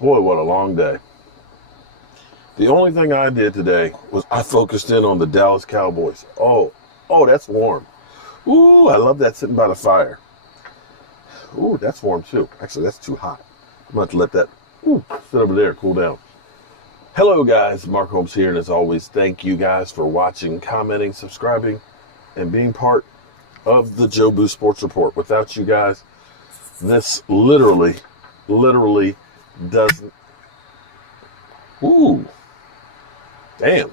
Boy, what a long day. The only thing I did today was I focused in on the Dallas Cowboys. Oh, that's warm. Ooh, I love that sitting by the fire. Ooh, that's warm too. Actually, that's too hot. I'm going to have to let that sit over there, cool down. Hello, guys. Mark Holmes here, and as always, thank you guys for watching, commenting, subscribing, and being part of the Joe Boo Sports Report. Without you guys, this literally doesn't. Ooh, damn.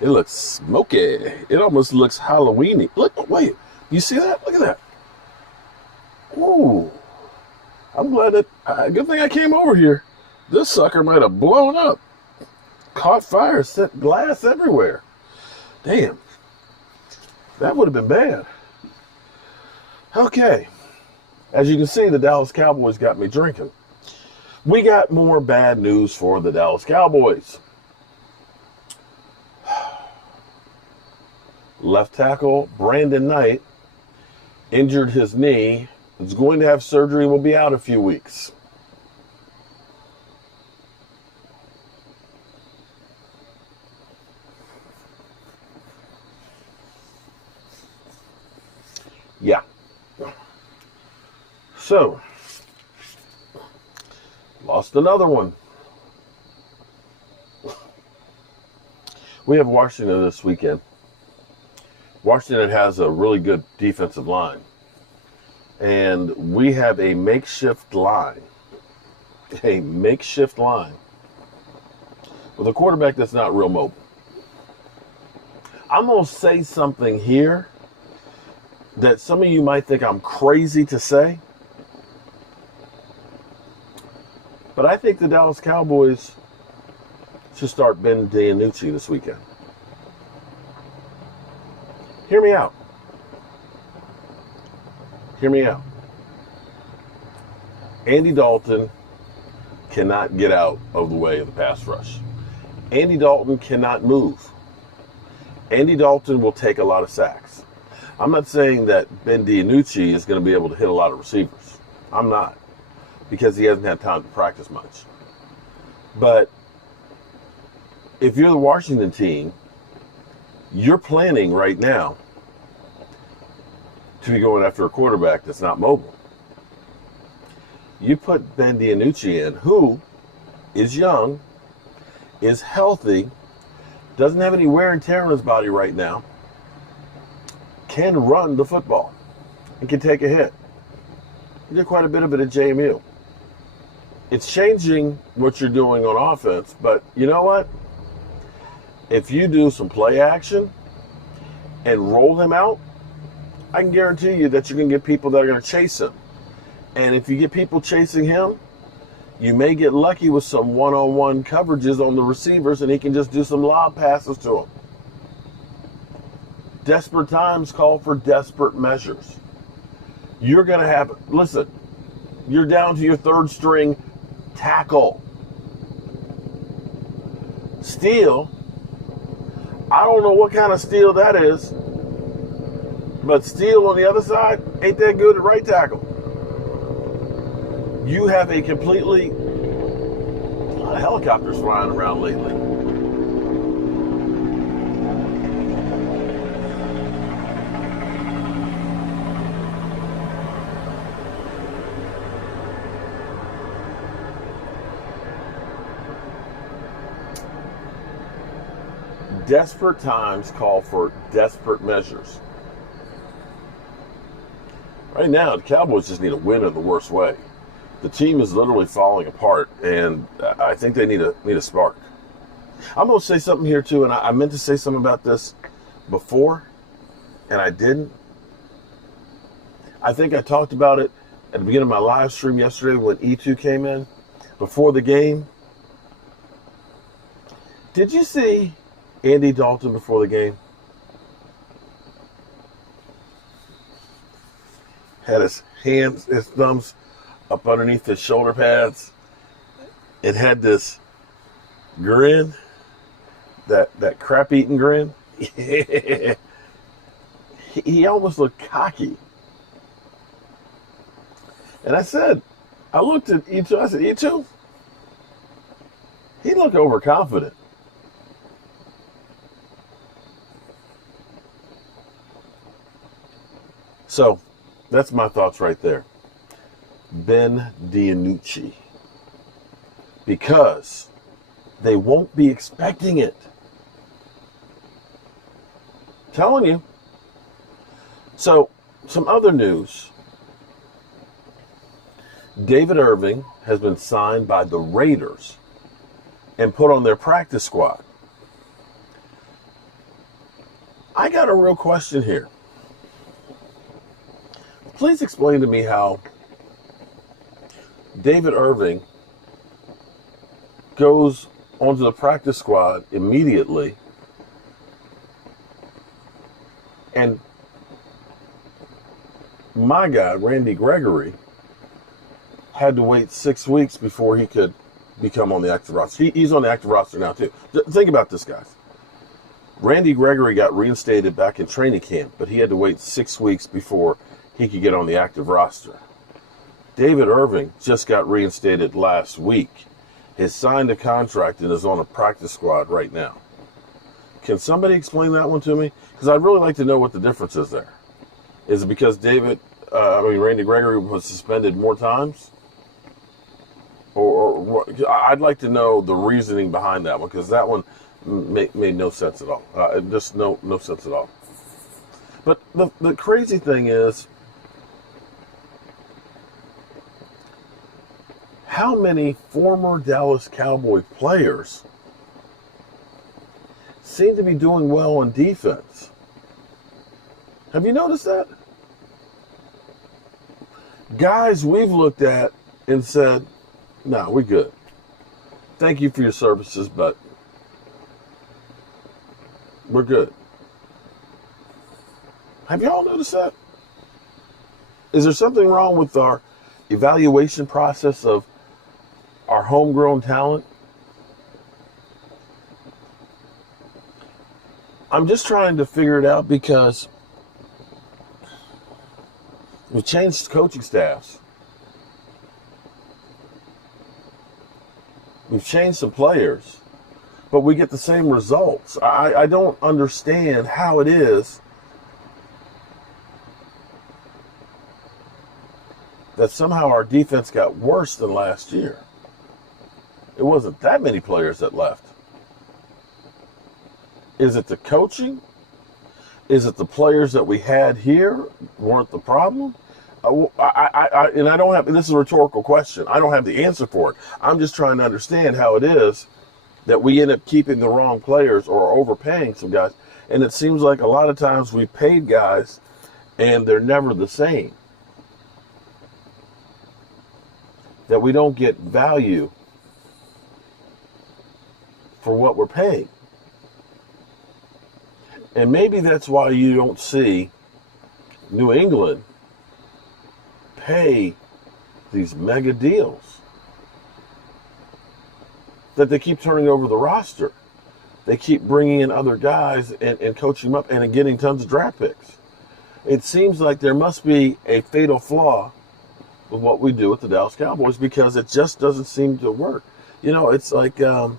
It looks smoky. It almost looks Halloweeny. Look, wait, you see that? Look at that. Ooh, I'm glad that, good thing I came over here. This sucker might have blown up. Caught fire, set glass everywhere. Damn, that would have been bad. Okay, as you can see, the Dallas Cowboys got me drinking. We got more bad news for the Dallas Cowboys. Left tackle Brandon Knight injured his knee. Is going to have surgery and will be out a few weeks. Yeah. So, lost another one. We have Washington this weekend. Washington has a really good defensive line. And we have a makeshift line. A makeshift line with a quarterback that's not real mobile. I'm going to say something here that some of you might think I'm crazy to say. But I think the Dallas Cowboys should start Ben DiNucci this weekend. Hear me out. Hear me out. Andy Dalton cannot get out of the way of the pass rush. Andy Dalton cannot move. Andy Dalton will take a lot of sacks. I'm not saying that Ben DiNucci is going to be able to hit a lot of receivers. I'm not, because he hasn't had time to practice much. But if you're the Washington team, you're planning right now to be going after a quarterback that's not mobile. You put Ben DiNucci in, who is young, is healthy, doesn't have any wear and tear on his body right now, can run the football, and can take a hit. He did quite a bit of it at JMU. It's changing what you're doing on offense, but you know what? If you do some play action and roll him out, I can guarantee you that you're going to get people that are going to chase him. And if you get people chasing him, you may get lucky with some one-on-one coverages on the receivers, and he can just do some lob passes to them. Desperate times call for desperate measures. You're going to have, listen, you're down to your third string tackle. Steal, I don't know what kind of steal that is, but Steele on the other side ain't that good at right tackle. You have a completely... A lot of helicopters flying around lately. Desperate times call for desperate measures. Right now, the Cowboys just need a win in the worst way. The team is literally falling apart, and I think they need a spark. I'm going to say something here, too, and I meant to say something about this before, and I didn't. I think I talked about it at the beginning of my live stream yesterday when E2 came in, before the game. Did you see Andy Dalton before the game? Had his hands, his thumbs up underneath his shoulder pads. It had this grin, that crap-eating grin. He almost looked cocky. And I looked at E2, I said, E2, He looked overconfident. So, that's my thoughts right there. Ben DiNucci. Because they won't be expecting it. Telling you. So, some other news. David Irving has been signed by the Raiders and put on their practice squad. I got a real question here. Please explain to me how David Irving goes onto the practice squad immediately and my guy, Randy Gregory, had to wait 6 weeks before he could become on the active roster. He's on the active roster now, too. Think about this, guys. Randy Gregory got reinstated back in training camp, but he had to wait 6 weeks before he could get on the active roster. David Irving just got reinstated last week. Has signed a contract and is on a practice squad right now. Can somebody explain that one to me? Because I'd really like to know what the difference is there. Is it because Randy Gregory was suspended more times? Or I'd like to know the reasoning behind that one, because that one made no sense at all. Just no sense at all. But the crazy thing is, how many former Dallas Cowboy players seem to be doing well on defense? Have you noticed that? Guys we've looked at and said, no, we're good. Thank you for your services, but we're good. Have y'all noticed that? Is there something wrong with our evaluation process of our homegrown talent? I'm just trying to figure it out, because we've changed coaching staffs. We've changed some players, but we get the same results. I don't understand how it is that somehow our defense got worse than last year. It wasn't that many players that left. Is it the coaching? Is it the players that we had here weren't the problem? And I don't have, this is a rhetorical question. I don't have the answer for it. I'm just trying to understand how it is that we end up keeping the wrong players or overpaying some guys. And it seems like a lot of times we paid guys and they're never the same. That we don't get value for what we're paying. And maybe that's why you don't see New England pay these mega deals. That they keep turning over the roster. They keep bringing in other guys and coaching them up and getting tons of draft picks. It seems like there must be a fatal flaw with what we do with the Dallas Cowboys, because it just doesn't seem to work. You know, it's like Wrong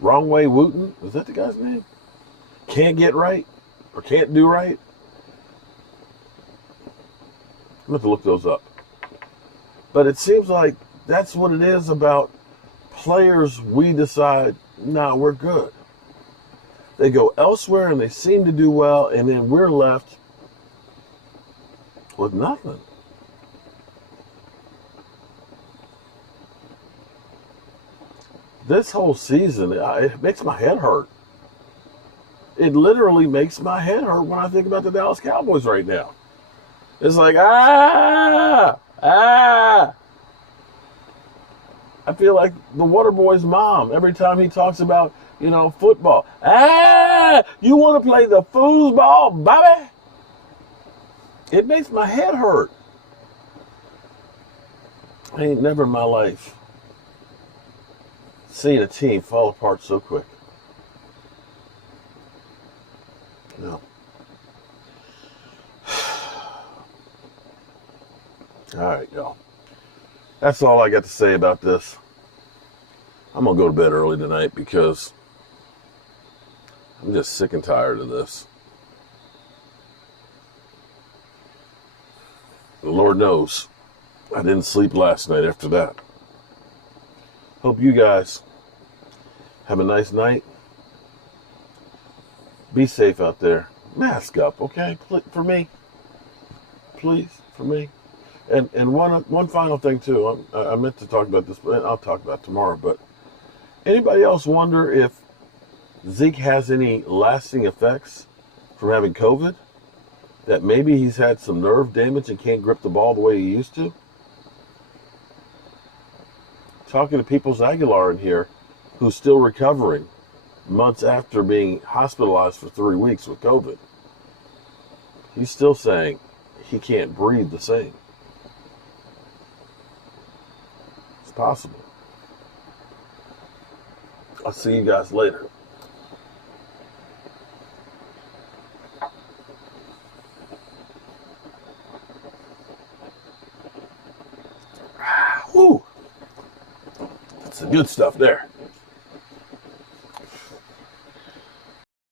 Way Wooten. Was that the guy's name? Can't get right or can't do right. I'm going to have to look those up. But it seems like that's what it is about players. We decide, nah, we're good. They go elsewhere and they seem to do well, and then we're left with nothing. This whole season, it makes my head hurt. It literally makes my head hurt when I think about the Dallas Cowboys right now. It's like, I feel like the Waterboy's mom every time he talks about, football. You want to play the foosball, Bobby? It makes my head hurt. I ain't never in my life seen a team fall apart so quick. No. All right, y'all. That's all I got to say about this. I'm going to go to bed early tonight because I'm just sick and tired of this. The Lord knows I didn't sleep last night after that. Hope you guys have a nice night. Be safe out there. Mask up, okay? For me. Please, for me. And one final thing, too. I meant to talk about this, but I'll talk about it tomorrow. But anybody else wonder if Zeke has any lasting effects from having COVID? That maybe he's had some nerve damage and can't grip the ball the way he used to? Talking to Peoples Aguilar in here, who's still recovering months after being hospitalized for 3 weeks with COVID. He's still saying he can't breathe the same. It's possible. I'll see you guys later. Woo! That's the good stuff there.